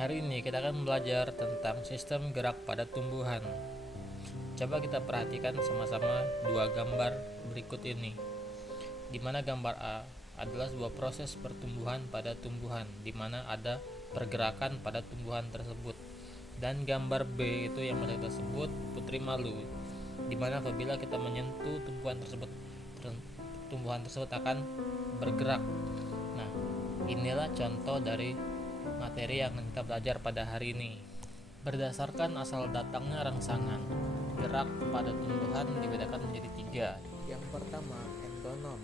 Hari ini kita akan belajar tentang sistem gerak pada tumbuhan. Coba kita perhatikan sama-sama dua gambar berikut ini. Di mana gambar A adalah sebuah proses pertumbuhan pada tumbuhan, di mana ada pergerakan pada tumbuhan tersebut. Dan gambar B itu yang kita sebut putri malu, di mana apabila kita menyentuh tumbuhan tersebut akan bergerak. Nah, inilah contoh dari materi yang kita belajar pada hari ini. Berdasarkan asal datangnya rangsangan, gerak pada tumbuhan dibedakan menjadi tiga. Yang pertama, endonom.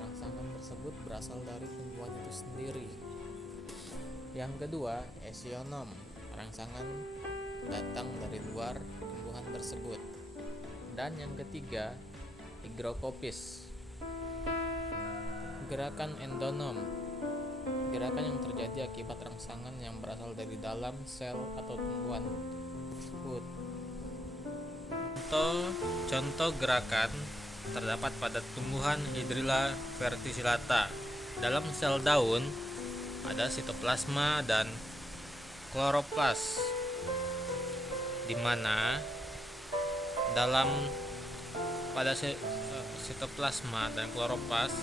Rangsangan tersebut berasal dari tumbuhan itu sendiri. Yang kedua, esionom. Rangsangan datang dari luar tumbuhan tersebut. Dan yang ketiga, higrokopis. Gerakan endonom, gerakan yang terjadi akibat rangsangan yang berasal dari dalam sel atau tumbuhan tersebut. Contoh gerakan terdapat pada tumbuhan Hydrilla verticillata. Dalam sel daun ada sitoplasma dan kloroplas, di mana pada sitoplasma dan kloroplas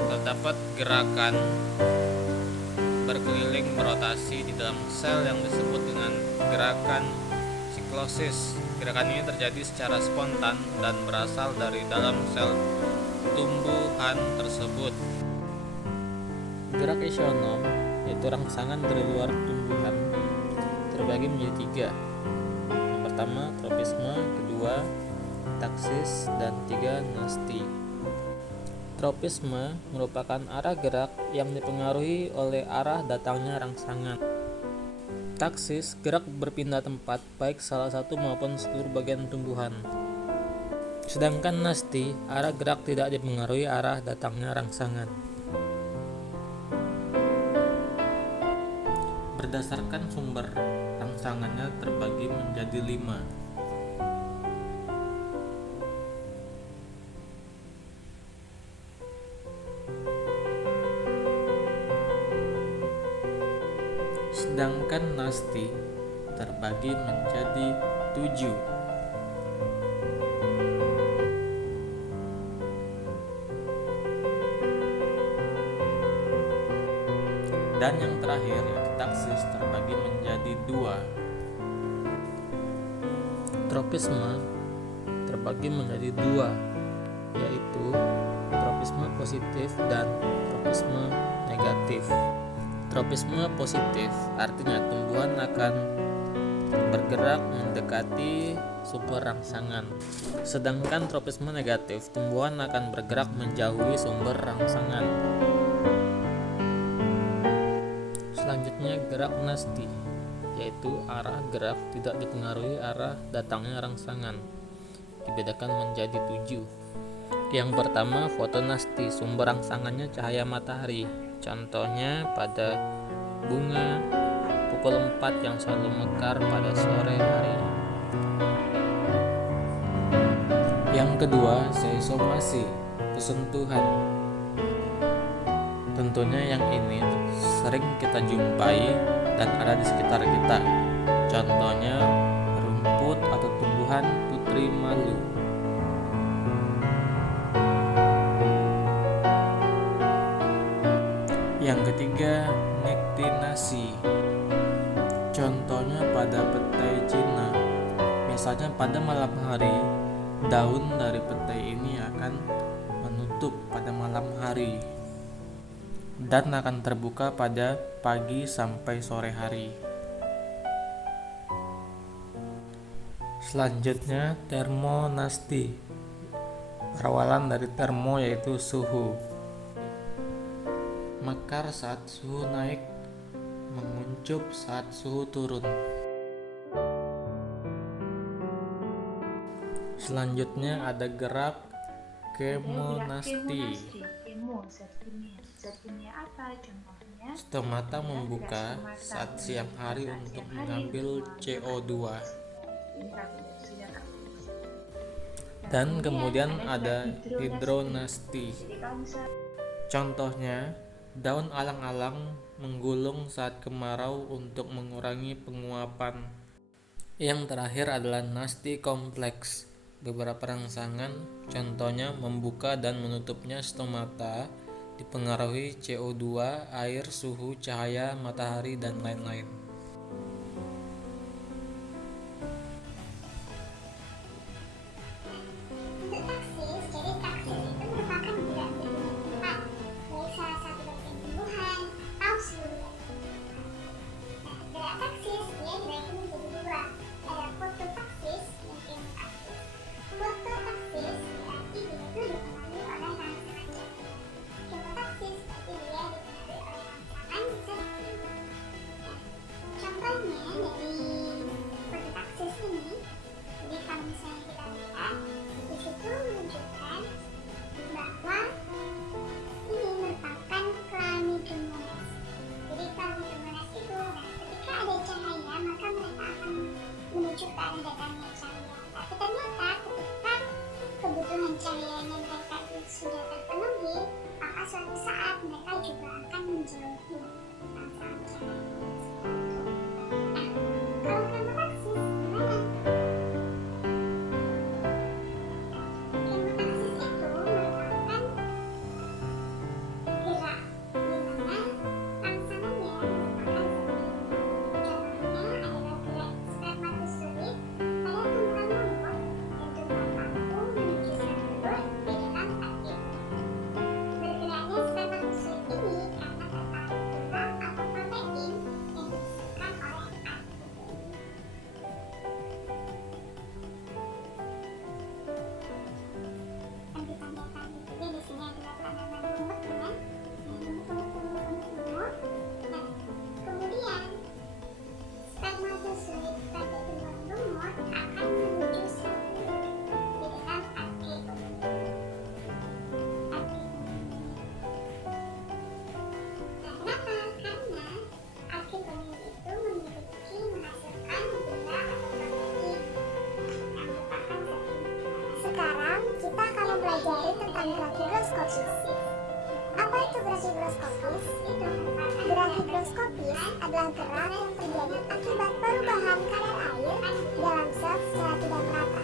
terdapat gerakan berkeliling berotasi di dalam sel yang disebut dengan gerakan siklosis. Gerakan ini terjadi secara spontan dan berasal dari dalam sel tumbuhan tersebut. Gerak esionom, yaitu rangsangan dari luar tumbuhan, terbagi menjadi tiga. Yang pertama, tropisme, kedua, taksis, dan tiga, nasti. Tropisme merupakan arah gerak yang dipengaruhi oleh arah datangnya rangsangan. Taksis, gerak berpindah tempat baik salah satu maupun seluruh bagian tumbuhan. Sedangkan nasti, arah gerak tidak dipengaruhi arah datangnya rangsangan. Berdasarkan sumber, rangsangannya terbagi menjadi 5. Sedangkan nasti terbagi menjadi 7. Dan yang terakhir, yaitu taksis, terbagi menjadi 2. Tropisme terbagi menjadi 2, yaitu tropisme positif dan tropisme negatif. Tropisme positif artinya tumbuhan akan bergerak mendekati sumber rangsangan. Sedangkan tropisme negatif, tumbuhan akan bergerak menjauhi sumber rangsangan. Selanjutnya gerak nasti, yaitu arah gerak tidak dipengaruhi arah datangnya rangsangan, dibedakan menjadi 7. Yang pertama, fotonasti, sumber rangsangannya cahaya matahari. Contohnya pada bunga pukul 4 yang selalu mekar pada sore hari. Yang kedua, seisomasi, pesentuhan. Tentunya yang ini sering kita jumpai dan ada di sekitar kita. Contohnya rumput atau tumbuhan putri malu. Yang ketiga, nektinasi. Contohnya pada petai Cina. Biasanya pada malam hari, daun dari petai ini akan menutup pada malam hari dan akan terbuka pada pagi sampai sore hari. Selanjutnya, termonasti. Perawalan dari termo yaitu suhu. Mekar saat suhu naik, menguncup saat suhu turun. Selanjutnya ada gerak kemonasti. Stomata membuka saat siang hari untuk mengambil CO2. Dan kemudian ada hidronasti. Contohnya Daun alang-alang menggulung saat kemarau untuk mengurangi penguapan. Yang terakhir adalah nasti kompleks. Beberapa rangsangan, contohnya membuka dan menutupnya stomata, dipengaruhi CO2, air, suhu, cahaya, matahari, dan lain-lain. Untuk taksis, jadi taksis itu merupakan gerak bergerak cepat, baik salah satu bagian tumbuhan atau seluruh. Nah, gerak taksis dia dibagi menjadi dua. Ada fototaksis dan kemotaksis. Fototaksis berarti dia itu dipengaruhi oleh rangsangan cahaya. Kemotaksis berarti dia dipengaruhi oleh rangsangan zat. Contohnya dari fototaksis ini, jadi kalau misalnya kita lihat di situ menunjukkan bahwa ini merupakan Chlamydomonas. Jadi Chlamydomonas itu, ketika ada cahaya maka mereka akan menuju ke arah datangnya cahaya. Tapi ternyata ketika kebutuhan cahayanya mereka itu sudah terpenuhi, maka suatu saat mereka juga akan menjauhi rangsangan cahaya. Kalau kemotaksis gimana? Kemotaksis itu merupakan gerak di mana rangsangannya merupakan contohnya adalah gerak spermatozoid pada tumbuhan mangrove dan tumbuhan panggung menuju salur di dalam arti. Bergeraknya spermatozoid ini karena tertarik tulang atau protein yang dihasilkan oleh arti. Yang ditandakan juga di sini adalah tanaman lumutnya, lumut. Nah, kemudian spermatozoid pada tumbuhan lumut akan menuju salur di dalam arkeolog. Nah, kenapa? Karena arkeolog itu memiliki menghasilkan gula atau protein yang merupakan zat kimia. Sekarang kita akan mempelajari tentang grahigroskopis. Apa itu grahigroskopis? Grahigroskopis adalah gerak yang terjadi akibat perubahan kadar air dalam sel secara tidak merata.